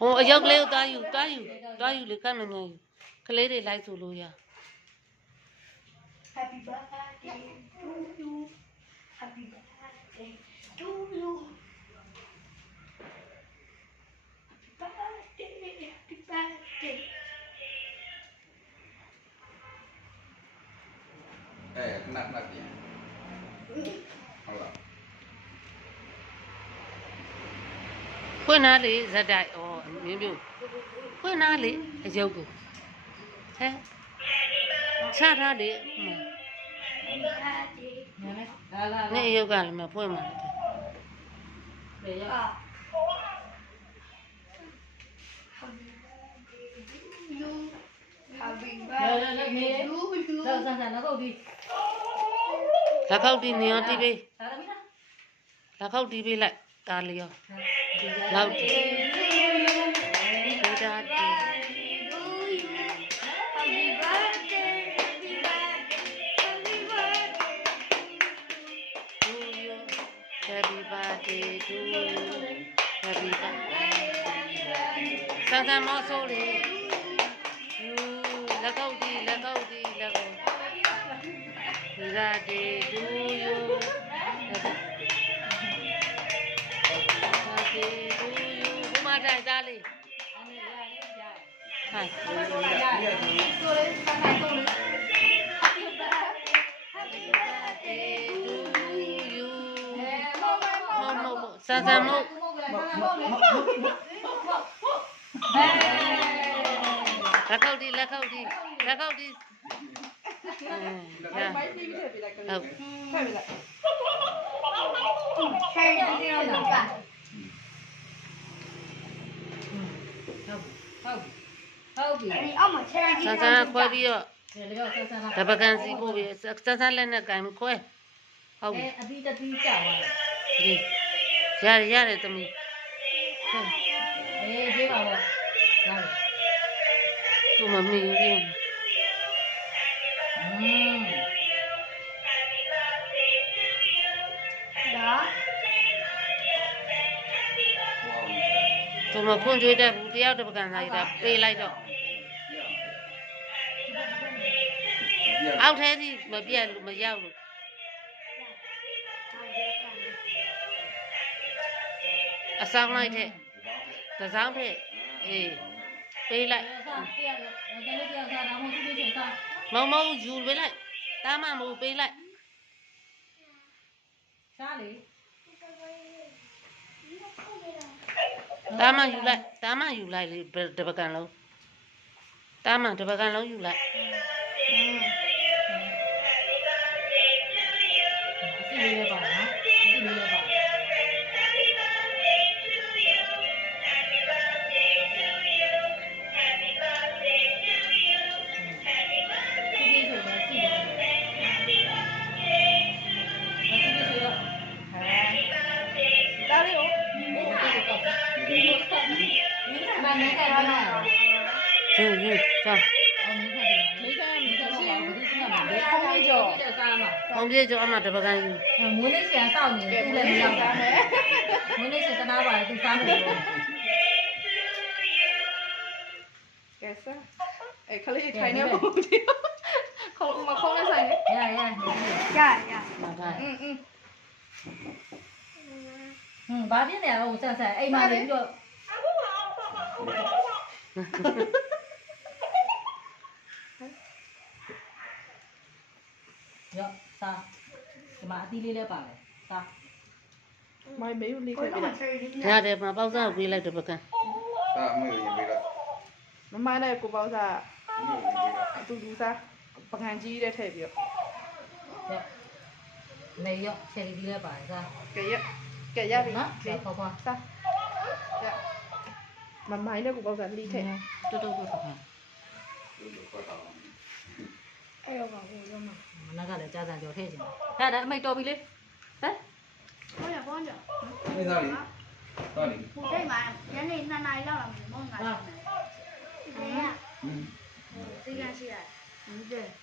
ဟိုအယောက်ကလေးကိုတားယူလေကတ်မနေကလေးတွေလိုက်ဆိုလို့ရ Happy birthday to you Happy birthday to you Happy birthday ခဏပြန်ဟုတ်လား ဖွင့်နာလေဇက်တိုက်ဩမင်းမျိုးဖွင့်နာလေအယုတ်ကိုဟဲ့ချထားလေနေအယုတ်ကလည်းမဖွင့်မှာလေရ Happy birthday to you လက်ခောက်တီနေရောတီးပေးလက်ခောက်တီးပေးလိုက်တားလျောလောက်တီးဒါတီး Happy birthday Happy birthday to you Happy birthdayဆန်းဆန်းမောဆိုးလေယူလက်ခောက်တီးလက်ခောက်တီးလက်ခောက် Birthday to you Birthday to you ဘုမတိုင်သားလေးဟာ ဆန်းဆန်းမို့လက်ခောက်တီးလက်ခောက်တီးလက်ခောက်တီးဟုတ် ဆန်းဆန်းခွဲပြီးတော့တပကံစီပို့ပြီးဆန်းဆန်းလက်နဲ့ကင်ခွဲဟုတ်ပြီအပြီးတပြီးကြာသွားတယ်ရတယ်သမီးဒီပါတော့ရတယ်သူမမီးဘူးသူမဖွင့်ကြွေးတတ်ဘူးတယောက်တပကံစားရတာပေးလိုက်တော့အောက်ထဲကြီးမပြတ်လို့မရောက်လို့အဆောင်လိုက်တဲ့တစောင်းတဲ့အေးပေးလိုက်မုံယူပေးလိုက်တားမမို့ပေးလိုက်ရှားလေတားမယူလိုက်လေတပကံလုံးတားမတပကံလုံးယူလိုက်ယူစား红姐就俺妈这不敢用。我那些少年都来不了，我那些在哪玩都3个多。แกซะไอ้เขาเลยใครเนี่ยพูดดิเขามาเข้าได้ใส่เนี่ย ဘာဖြစ်နေလဲဟိုဆက်ဆက်အိမ်မှာနေပြီးတော့ရောစားဒီမှာအသီးလေးလည်းပါတယ်စား မိုင်းမေးလေးခဲ့ပြီလား ရတယ်မပေါက်စားပေးလိုက်တပကံ စာမွေးရင်ပေးလိုက် မမိုင်းနဲ့ကိုပေါ့စား မွေးရင်ပေးလိုက် အတူတူစားပကံကြီးတဲ့ထည့်ပြီးတော့ ရောနေရောချယ်ရီလည်းပါတယ်စား ကဲရပြီ နော်ဆောပါ စားရမမိုင်းနဲ့ကိုပေါ့စားလိထည့် တူတူတူပကံ အဲ့တော့ဘာလို့ရမှာ မနက်ကလည်းကြားစံကြော်ထည့်ခြင်းဒါအမိတ်တော်ပြီလေဟမ် ဘောင်းကြ မေးသားလေးသားလေး ဟိုတိတ်မှာညနေ2 နာရီလောက်လာမယ်မဟုတ်ငါ့တယ်။အေးရ။ဒီကရှိရတယ်။ဟုတ်တယ်။